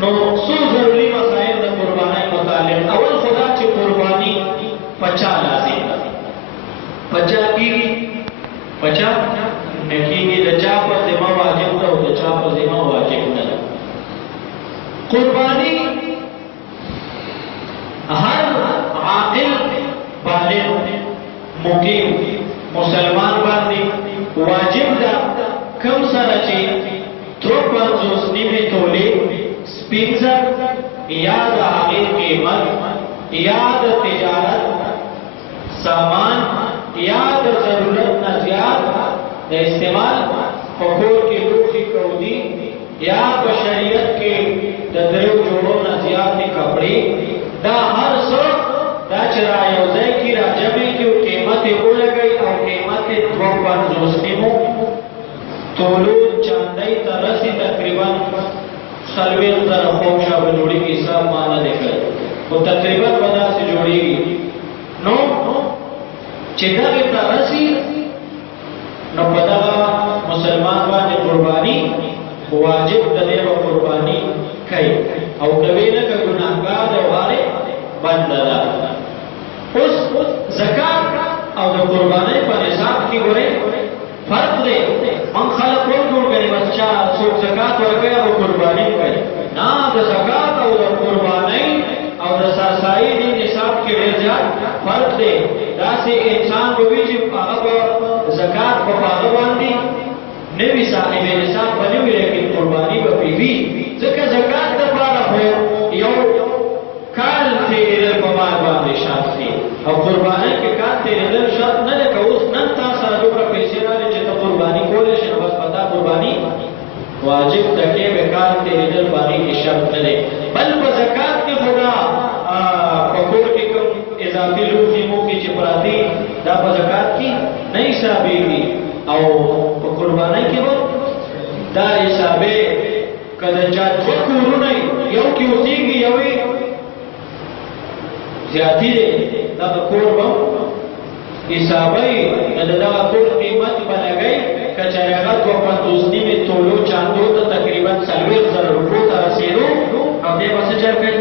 نو څو ضروري مسائل د قربانۍ متعلق. اول خدا چې قرباني پچا لازم ده، پچا کیږي، پچا نه کیږي، د چا په ذمہ واجب ده او د چا په ذمہ واجب نه ده. قرباني هر عاقل بالغ مقیم مسلمان باندې واجب ده کم سره چې 53 نیمه تولې سپینزر یا د هغې قیمت یا د تجارت سامان یا د ضرورت نه زیات د استعمال په کور کې لوښي کودي یا په شریعت کې د دریو جوړو نه زیاتې کپړې، دا هر څه دا چې را یو ځای کې را جمع کړي او قیمت یې ولګوي او قیمت یې 52 نیمو تولو چاندۍ ته رسي تقریبا 40,000 خوشا به جوړېږي. حساب ما نه دی کړی خو تقریبا به داسې جوړېږي. نو چې دغې ته رسي نو په دغه مسلمان باندې قرباني واجب د دی به قرباني کوي او کوي نه که ګناهګار دی او هارې بنده ده. اوس زکات او د قربانۍ په نصاب کې ګورئ فرق دی. من خلق ورکړو کوي بس چا څوک زکات ورکوي او قرباني کوي نه، د زکات او د قربانۍ او د ساسایي دې نصاب کې ډېر زیات فرق دی. داسې انسان به وي چې هغه به زکات په هغه باندې نه وي صاحب نصاب به نه وي، لیکن قرباني به پرې وي. ځکه زکات دپاره خو یو کال تېرېدل په مال باندې شرط دی او قربانۍ کې کال تېرېدل شرط نه دی. که اوس نن تا سره دومره پیسې راغلې چې ته قرباني کولی شې نو بس په تا قرباني واجب ده کې به کال تېرېدل باندې کې شرط نه دی. بل په زکات کې خو دا په کور کې کوم اضافي لوښي موښي چې پراته دا په زکات کې نه حسابېږي او په قربانۍ کې به دا حسابې که د چا 2 کورونه یو کې اوسېږي یو یې زیاتي دی دغه کور به حسابوي نو د دغه کور قیمت به لګوي. که چېرې هغه 52 نیمې تولو چاندو ته تقریبا 40,000 روپو ته رسېدو او دی به څه چل کوي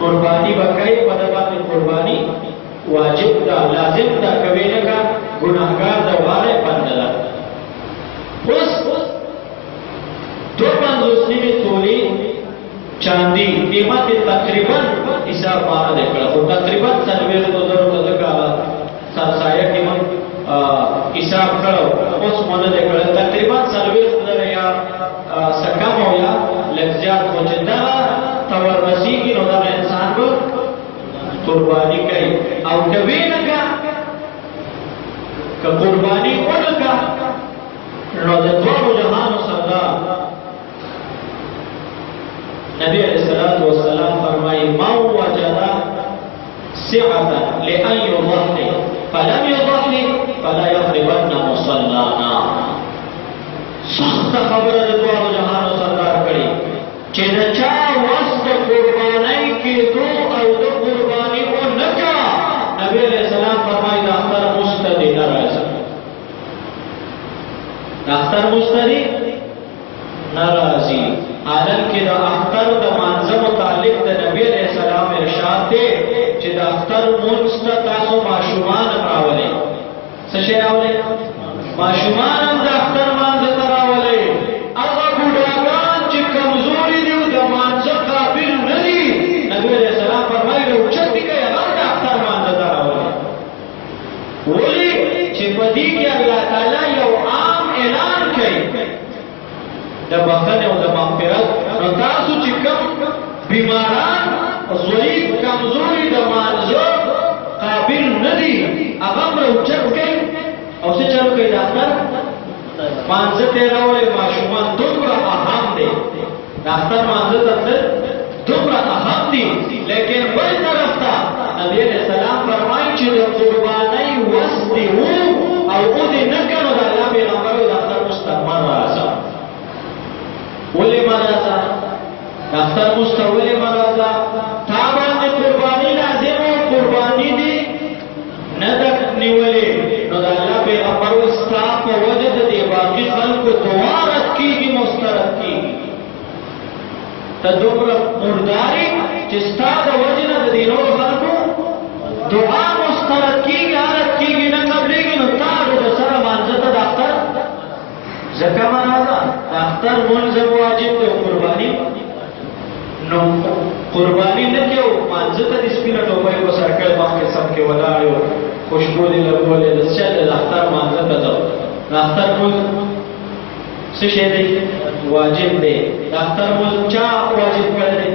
قرباني به کوي. په ده باندې قرباني واجب ده لازم ده، کوي نه که ګناهګار ده او هارې بنده ده. اوس 52 نیمې تولې چاندي قیمت تقریبا حساب مانا دی کړه خو تقریبا 40,000 ته ځکه سرسایه قیمت حساب کړو اوس مانا دی کړه تقریبا 40,000 یا څه کم او یا لږ زیات خو چې دغه ته وررسېږي نو دغه انسان به قرباني کوي او که ویې نه که قرباني ونه که نو د دواړو جهانو سردار نبی علیہ الصلوۃ والسلام فرمائی من وجد سعة لأن يضحي فلم يضحي فلا يقربن مصلانا. سخت خبر د دوه جهانو سردار کړي چې د چا وسط قربانۍ کېدو او د قرباني او نه کا نبی علیہ السلام فرمائی د اختر مستدی نه راځي، د اختر مستدی نه راځي. عالم کې د اختر د مانځه متعلق د نبی علیہ السلام ارشاد دی چې د اختر مونځ ته تاسو ماشومان راولئ. څه شی راولئ؟ ماشومان هم د اختر مانځه ته راولئ. هغه بوډاګان چې کمزوري دي او د مانځه قابل نه دي نبی علیہ السلام فرمایي اوچت دي که هغه د اختر مانځه ته راولئ. ولې چې په دې کې الله تعالی یو عام اعلان کوي د بخښنې او د مغفرت. نو تاسو چې کوم بیماران ضعیف کمزوري د مانځه قابل نه دي هغه هم راوچت کوي او څه چل کوي د اختر مانځه ته راولئ. ماشومان دومره اهم دی د اختر مانځه ته دومره اهم دي. لیکن بل طرف ته نبی علیہ السلام فرمایي چې د قربانۍ وس دې و او او دې نه که نو د الله پیغمبر د اختر مستقبل راځه. ولې ما راځه د اختر مسته ولې ما راځه؟ تا باندې قرباني لازم او قرباني دې نه ده نیولې نو د الله پیغمبر ستا په وجه د دې باقي خلکو دعا رد کېږي مسترد کېږي. ته دومره مرداري چې ستا د وجې نه د دې نورو خلکو دعا مسترد کېږي حالت کېږي نه قبلېږي نو تا د سره مانځه ته د اختر ځکه معنا ده د اختر مونځ واجب دی او قرباني نو قرباني نه کې او مانځه ته د سپینه ټوپۍ په سر کړ مخکې سم کې ولاړ یو خوشبو دې لګولې د څه د اختر مانځه ته ځو د اختر مونځ څه شی دی واجب دی د اختر مونځ چا واجب کړی دی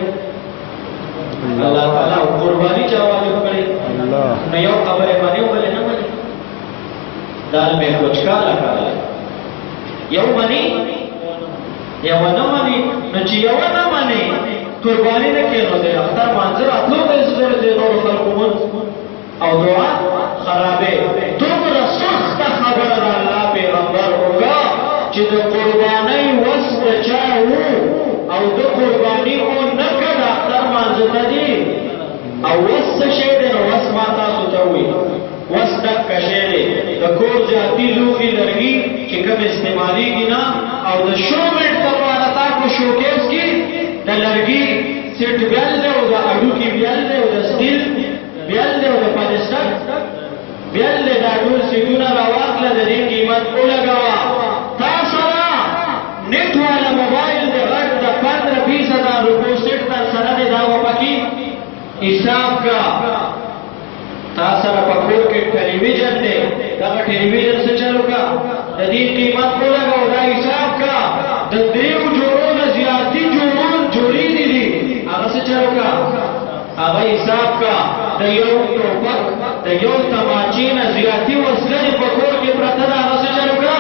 الله تعالی او قرباني چا واجب کړی نو یو خبره باندې وبلې نه مانی دال مې کوچکاله کړل یو مانی یو نه مانی نو چې یو نه مانی قرباني نه کېنو دی اختر منظر خپل د زړه د نور خلکو او دعا خرابې دومره سخت خبره ده الله پیغمبر وکړه چې د قرباني وسط چا وو او د قرباني او نه کړه اختر منظر دی او وسط شه دی نو وسط ما تاسو ته وي وسط کشه دی د کور جاتی لوخي لرګي چې کوم استعماليږي نه او د شومټ لپاره تاسو شوکیس کې د لرګي سیټ بیل دی او د اډو کې بیل دی او د سټیل بیل دی او د پالیسټر بیل دی دا ټول سیټونه راواخله د دې قیمت ولګوا تاسو نت والا موبایل د غټ د 15-20 هزار روپو سیټ تر سره دی دا وپکی حساب کا تاسو په کور کې ټلویزیون دی دا ټلویزیون څه چالو کا د دې قیمت ولګوا دا حساب کا د دیو جوړو نه زیاتی جوړی دي هغه څه چالو کا هغه حساب کا د یو ټوپک د یو تماچې نه زیاتی وسله په کور کې پرته ده هغه څه چالو کا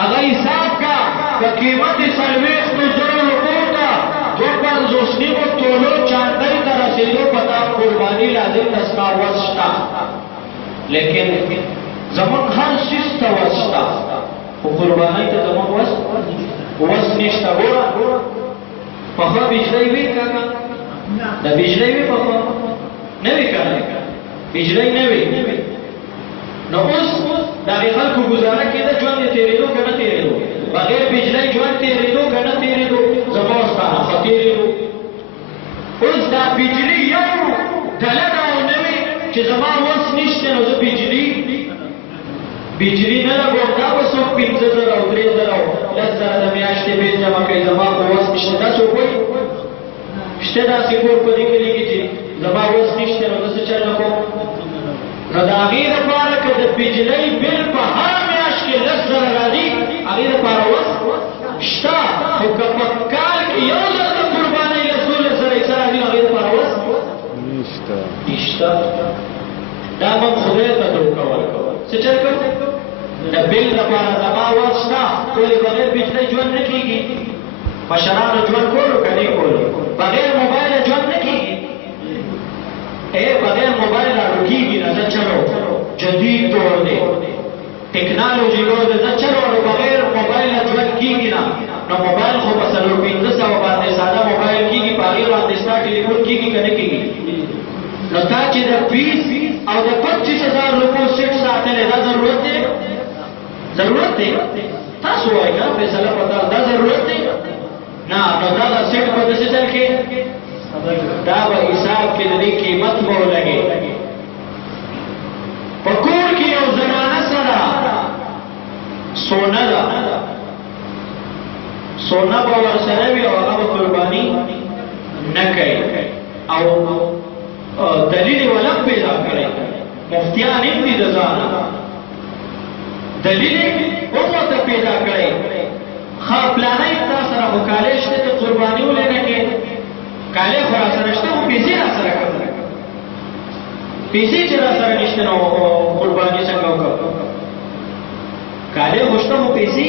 هغه حساب کا د قیمت 40,000 روپو ته 250 تولو چاندای ته رسیدو پتا قربانی لازم دستا وستا لیکن زمون هر شیز ته وستا او قربانی ته زمون وس نشته ګوره په خوا بجلی وي کاکا د بجلی وي په خوا نه وي کنه بجلی نه وي نو اوس دغه خلکو ګزاره کېده ژوند یې تېرېدو که نه تېرېدو بغیر بجلی ژوند تېرېدو که نه تېرېدو زما ستانه خو تېرېدو اوس دا بجلی یو ډله ده او نه وي چې زما وس نشته نو زه بجلی نه لګوم دا به څوک 5,000 او 3,000 او 10,000 د میاشتې بیل جمع کوي زما په وس نشته دا څوک وایي شته داسې کور په دې کلي کې چې زما وس نشته نو زه څه چل نه کوم نو د هغې دپاره که د بجلی بل په هر میاشت کې 10,000 راځي هغې دپاره وس شته خو که په کال کې یو ځل د قربانۍ 10,000 حصه راځي نو هغې دپاره وس نشته دا موږ خدای ته دوکه ورکوو څه چل کوو د بل دپاره زما وس شته ولې بغیر بجلی ژوند نه کېږي مشرانو ژوند کولو که نه کولو بغیر موبایل ژوند نه کېږي بغیر موبایل راډو کېږي نه زه چلو جدید دور دی ټکنالوژي دور دی زه چلو بغیر موبایل ژوند کېږي نه نو موبایل خو په 4,500 باندې ساده موبایل کېږي په هغې باندې ستا ټلیفون کېږي که نه کېږي نو تا چې د 20 او د 25,000 روپو سیټ ساتلی دا ضرورت دی ضرورت دی تاسو وایئ که فیصله په تاسو دا ضرورت دی نه نو دا د سیټ په داسې چل کې دا به حساب کې د دې قیمت به ولګي په کور کې یو زنانه سره سونه ده سونه به ورسره وي او هغه به قرباني نه کوي او دلیل یې ولم پیدا کړی مفتیان هم دي د ځانه دلیل یې ورته پیدا کړی ښه پلانۍ تا سره خو کالۍ شته د قرباني ولې نه کوې کالۍ خو را سره شته خو پیسې را سره کوه پیسې چې را سره نشته نو قرباني څنګه وکړو کالۍ خو شته خو پیسې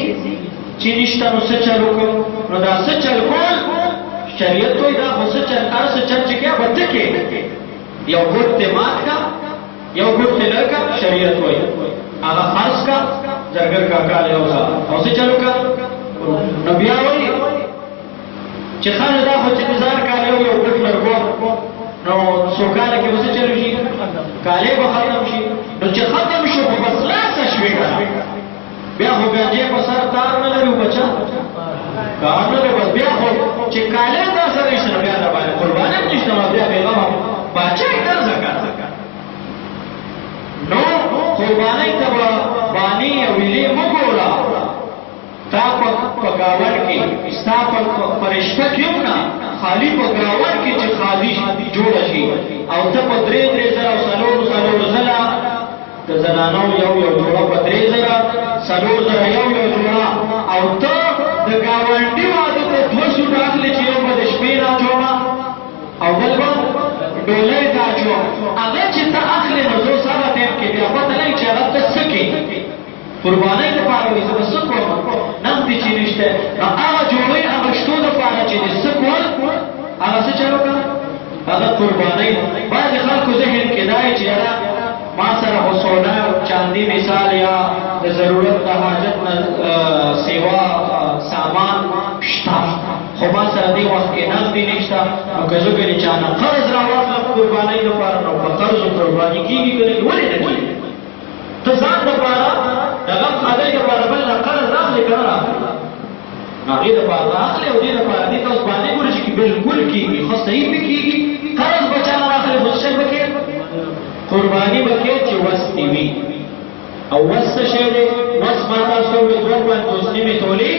چې نشته نو څه چل وکړو نو دا څه چل کول شریعت وایي دا خو څه چل هر څه چل چې کوې به ته کوې یو ګوټ دې مات کا یو ګوټ دې لږ کا شریعت وایي هغه خرڅ کا زرګر کاکا له اوسه او څه چل وکړه نو بیا وایي چې خانه دا خو چې هزار کاله یو ګټ لرګو نو څو کاله کې وسه چلو شي کاله به ختم شي نو چې ختم شو په بس لاس شوي بیا خو بیا په سر تار نه لري بچا کار نه بس بیا خو چې کاله دا قربانۍ ته به بانې او ویلې مه ګوره، تا په ګاونډ کې ستا په رشته کې هم نه، خالي په ګاونډ کې چې خالي جوړه شي او ته په 3 زره او 4 ځله د زنانو یو جوړه په 3 زره 4 زره یو جوړه او ته د ګاونډي واده ته 2 سوټ اخلي چې یو به د شپې راچومه او بل به ډولۍ ته اچوم. هغه چې ته اخلې نو زه سبا ټایم کې بیا پته لګي چې هغه ته څه کوي. قربانۍ دپاره وایي زه به څه کوم، نغدې چې نشته نو هغه جوړۍ اخیستو دپاره چې دې څه کول هغه څه چل وکړه، هغه قربانۍ. بعضې خلکو ذهن کې دا چې یاره ما سره خو سونا چاندي مثال یا د ضرورت د حاجت نه سیوا سامان شته، خو ما سره دې وخت کې نغدې نشته، نو که زه ګنې چا نه قرض راواخلم قربانۍ دپاره نو په قرضو قرباني کېږي که نه ولې نه کېږي. ته ځان دپاره د غم خدای دپاره بل نه قرض راخلې که نه راخلې، نو هغې دپاره راخلې او دې دپاره دې ته اوس باندې ګورې چې بلکل کېږي، ښه صحیح پې کېږي. قرض به چا نه راخلې خو څه به کې قرباني به کې چې وس دې وي. او وس څه شی دی؟ وس ما تاسو وې 2.5 نیمې تولې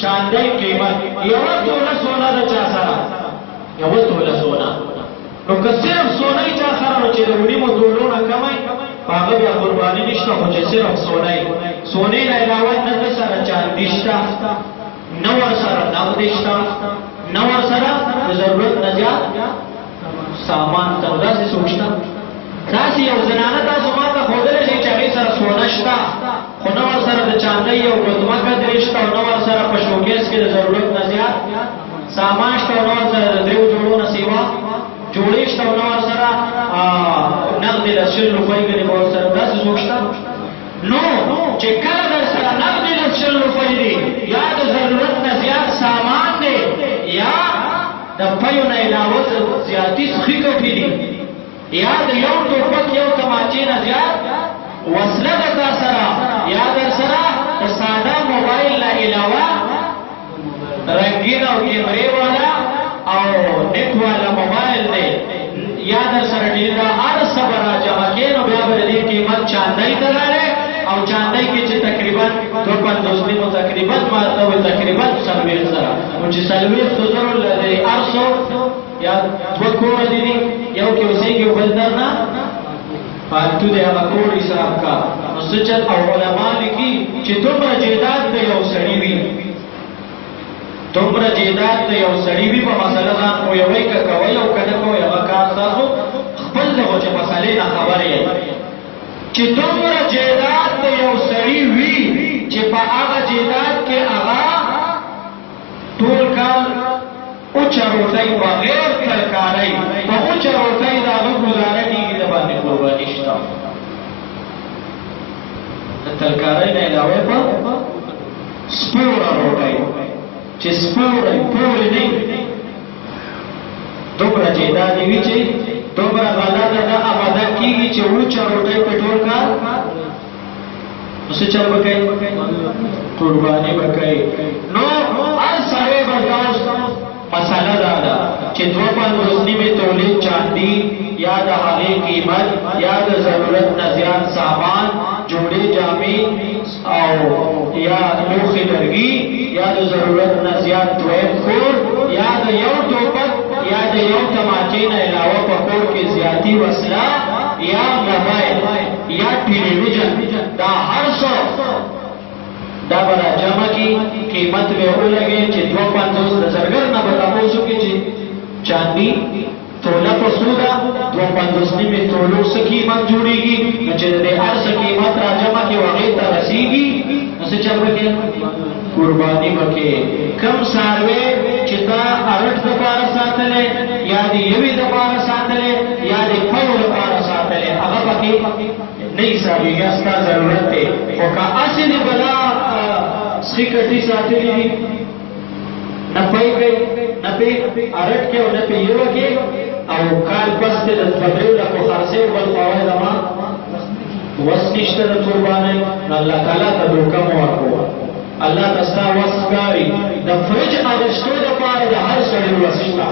چاندۍ قیمت یوه توله سونا د چا سره، یوه توله سونا. نو که صرف سونی چا سره نو چې د نیمو تولو نه کمی په هغه بیا قرباني نشته، خو چې صرف سونی نه علاوه نه د سره چاندي شته، نه ورسره نغدې شته، نه ورسره د ضرورت نه زیات سامان ته. داسې څوک شته؟ داسې یو زنانه تاسو ما ته ښودلی شئ چې هغې سره سونه شته خو نه ورسره د چاندۍ یو ګوتمه قدرې شته او نه ورسره په شوکیس کې د ضرورت نه زیات سامان شته او نه ورسره د 3 جوړو نه سیوا جوړې شته او نه ورسره نغدې د 100 روپۍ ګنې به ورسره. داسې څوک شته؟ نو چې کله در سره نغدې د 100 روپۍ دي یا د ضرورت نه زیات سامان دی یا د پیو نه علاوه زیاتي څښي کټې دي یا د یو ټوپک یو تماچې نه زیات وسله ده تا سره یا در سره د ساده موبایل نه علاوه رنګین او کیمرې والا او نیټ والا موبایل دی یا در سره ډېر هر څه به راجمع کړې نو بیا به د دې قیمت چاندۍ ته راغلی او چاندۍ کې چې تقریبا 2.5 نیمو تقریبا ما ته وایي تقریبا 40 زره نو چې 40 زرو د هر څو یا 2 کوره دي یو کې اوسېږي او بل در نه فالتو دی هغه کور حساب کا. نو څه چل او علما لیکي چې دومره جیداد د یو سړي وي، دومره جیداد د یو سړي وي په مسله ځان پوهوئ که کوئ او که نه کوئ هغه کار ستاسو خپل دی خو چې مسلې نه خبر یې چې دومره جیداد د یو سړي وي چې په هغه جیداد کې هغه ټول کال اوچه روټۍ بغیر ترکارۍ په اوچه روټۍ د هغه ګزاره کېږي د باندې قرباني شته. د ترکارۍ نه علاوه په سپوره روټۍ چې سپوره پورې نه دومره جیدادې وي چې دومره غله د آباده کېږي چې اوچه روټۍ په ټول کال نو څه چل به کوي؟ قرباني به کوي. نو هر سړی به مسله دا ده چې 2.5 نیمې تولې چاندي یا د هغې قیمت یا د ضرورت نه زیات سامان جوړې جامې او یا لوښې لرګي یا د ضرورت نه زیات دویم کور یا د یو ټوپک یا د یو تماچې نه علاوه په کور کې زیاتي وسله یا موبایل یا ټلویزیون دا هر څه دا به راجمع کړي قیمت به ولګي چې 2.5 د زرګر نه به تاسو کې چې چاندي توله په څو ده 2.5 نیمې تولو څه قیمت جوړېږي نو چې د هر څه قیمت راجمع کړي هغې ته رسېږي نو څه چل به کوي؟ قرباني به کوي. کم څاروی چې تا ارټ دپاره ساتلی یا د یوې دپاره ساتلی یا د پیو دپاره ساتلی هغه پکې نه حسابېږي ستا ضرورت دی. خو که هسې د بلا سخي کټي ساتلي دي نه پی کوي نه پې ارټ کې او نه پې یوه کې او کال پس دی د 2 لکو خرڅې بل خواوی زما وس نشته د قربانۍ نو الله تعالی ته دوکه مه ورکوه. الله ته ستا وس ښکاري د فرج اخیستو دپاره د هر سړي وس شته.